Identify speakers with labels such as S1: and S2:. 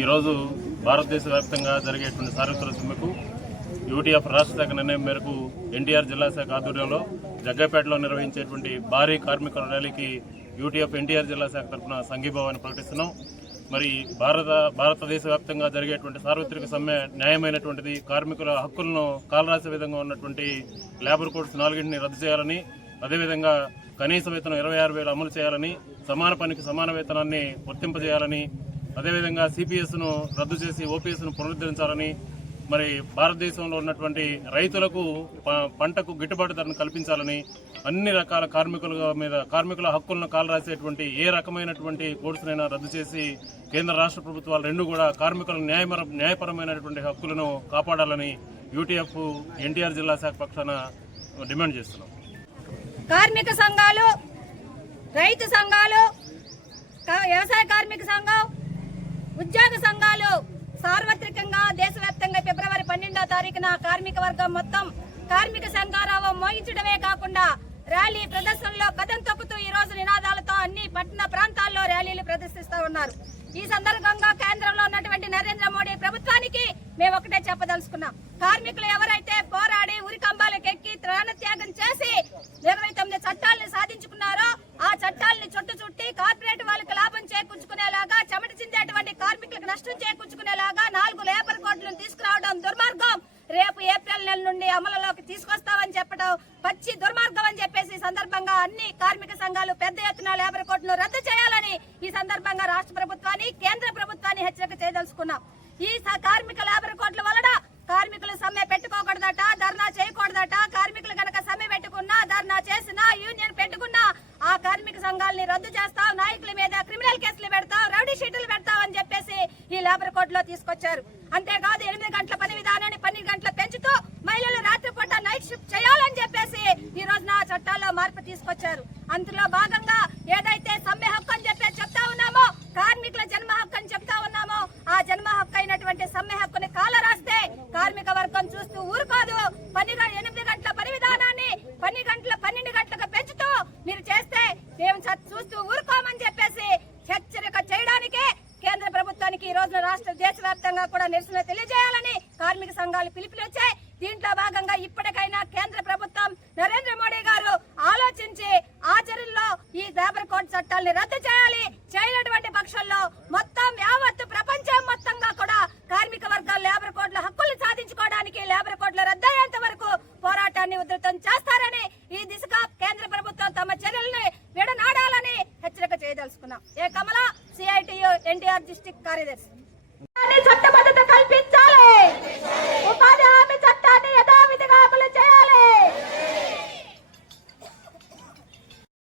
S1: ఈరోజు భారతదేశ వ్యాప్తంగా జరిగేటువంటి సార్వత్ర సమ్మెకు యూటీఎఫ్ రాష్ట్ర శాఖ నిర్ణయం మేరకు ఎన్టీఆర్ జిల్లా శాఖ ఆధ్వర్యంలో జగ్గైపేటలో నిర్వహించేటువంటి భారీ కార్మికుల ర్యాలీకి యూటీఎఫ్ ఎన్టీఆర్ జిల్లా శాఖ తరఫున సంఘీభావాన్ని ప్రకటిస్తున్నాం. మరి భారత భారతదేశ వ్యాప్తంగా జరిగేటువంటి సార్వత్రిక సమ్మె న్యాయమైనటువంటిది కార్మికుల హక్కులను కాలరాసే విధంగా ఉన్నటువంటి లేబర్ కోడ్స్ నాలుగింటిని రద్దు చేయాలని అదేవిధంగా కనీస వేతనం ఇరవై ఆరు వేలు అమలు చేయాలని సమాన పనికి సమాన వేతనాన్ని వర్తింపజేయాలని అదేవిధంగా సిపిఎస్ను రద్దు చేసి ఓపీఎస్ను పునరుద్ధరించాలని మరి భారతదేశంలో ఉన్నటువంటి రైతులకు పంటకు గిట్టుబాటు ధరను కల్పించాలని అన్ని రకాల కార్మికుల మీద కార్మికుల హక్కులను కాలరాసేటువంటి ఏ రకమైనటువంటి కోర్సునైనా రద్దు చేసి కేంద్ర రాష్ట్ర ప్రభుత్వాలు రెండు కూడా కార్మికుల న్యాయపర న్యాయపరమైనటువంటి హక్కులను కాపాడాలని యూటీఎఫ్ ఎన్టీఆర్ జిల్లా శాఖ పక్షాన డిమాండ్ చేస్తున్నాం.
S2: కార్మిక సంఘాలు రైతు సంఘాలు వ్యవసాయ కార్మిక సంఘం ఉద్యోగ సంఘాలు సార్వత్రికంగా దేశవ్యాప్తంగా ఫిబ్రవరి పన్నెండో తారీఖున కార్మిక వర్గం మొత్తం కార్మిక సంఘారావం మోగించడమే కాకుండా ర్యాలీ ప్రదర్శనలో కథం తొక్కుతూ ఈ రోజు నినాదాలతో అన్ని పట్టణ ప్రాంతాల్లో ర్యాలీలు ప్రదర్శిస్తూ ఉన్నారు. ఈ సందర్భంగా కేంద్రంలో ఉన్నటువంటి నరేంద్ర మోడీ ప్రభుత్వానికి మేము ఒకటే చెప్పదలుచుకున్నాం. కార్మికులు ఎవరైతే పోరాడి ఉరికంబాలకు ఎక్కి ప్రాణత్యాగం చేసి రేపు ఏప్రిల్ నెల నుండి అమలులోకి తీసుకొస్తామని చెప్పడం పచ్చి దుర్మార్గం అని చెప్పేసి సందర్భంగా అన్ని కార్మిక సంఘాలు పెద్ద ఎత్తున లేబర్ కోర్టును రద్దు చేయాలని ఈ సందర్భంగా రాష్ట్ర ప్రభుత్వాన్ని కేంద్ర ప్రభుత్వాన్ని హెచ్చరిక చేయదలుచుకున్నాం. ఈ కార్మిక లేబర్ కోర్టుల వలన కార్మికులు సమ్మె పెట్టుకోకూడదట ధర్నా చేయకూడదట కార్మికులు గనక సమ్మె పెట్టుకున్నా ధర్నా చేసినా యూనియన్ పెట్టుకున్నా ఆ కార్మిక సంఘాలని రద్దు చేస్తాం నాయకుల మీద క్రిమినల్ కేసులు పెడతాం రౌడీ షీట్లు పెడతాం అని చెప్పేసి ఈ లేబర్ కోర్టులో తీసుకొచ్చారు. అంతేకాదు ఎనిమిది గంటల పని విధానాన్ని పన్నెండు గంటల పెంచుతూ మహిళలు రాత్రిపూట నైట్ షిఫ్ట్ చేయాలని చెప్పేసి ఈ రోజున ఆ చట్టాల్లో మార్పు తీసుకొచ్చారు అందులో భాగంగా ఏదైతే సమ్మె హక్కు అని చెప్పేసి చెప్తా ఉన్నామో కార్మికుల జన్మ హక్కు అని చెప్తా ఉన్నామో ఆ జన్మ హక్కు అయినటువంటి సమ్మె హక్కుని కాల రాస్తే కార్మిక వర్గం చూస్తూ ఊరుకోదు పని గ- ఎనిమిది గంటల పని విధానాన్ని పని గంటల పన్నెండు గంటలకు పెంచుతూ మీరు చేస్తే మేము చ- చూస్తూ ఊరుకోమని చెప్పేసి హెచ్చరిక చేయడానికే కేంద్ర ప్రభుత్వానికి ఈ రోజున రాష్ట్ర దేశవ్యాప్తంగా కూడా నిరసన తెలియజేయాలని కార్మిక సంఘాలు పిలుపులు వచ్చాయి దీంట్లో భాగంగా ఇప్పటికైనా కేంద్ర ప్రభుత్వం నరేంద్ర మోడీ గారు ఆలోచించి ఆచరణలో ఈ లేబర్ కోడ్ చట్టాల్ని రద్దు చేయాలి. చేయనటువంటి పక్షంలో మొత్తం యావత్తు ప్రపంచం మొత్తంగా కూడా కార్మిక వర్గాలు లేబర్ కోడ్ల హక్కులు సాధించుకోవడానికి లేబర్ కోడ్ల రద్దయ్యేంత వరకు పోరాటాన్ని ఉధృతం చేస్తారని ఈ దిశగా కేంద్ర ప్రభుత్వం తమ చర్యల్ని విడనాడాలని హెచ్చరిక చేయదలుచుకున్నాం. A Kamala CITU NTR district కార్యదర్శి. చట్టబద్ధత కల్పించాలి. ఉపాధి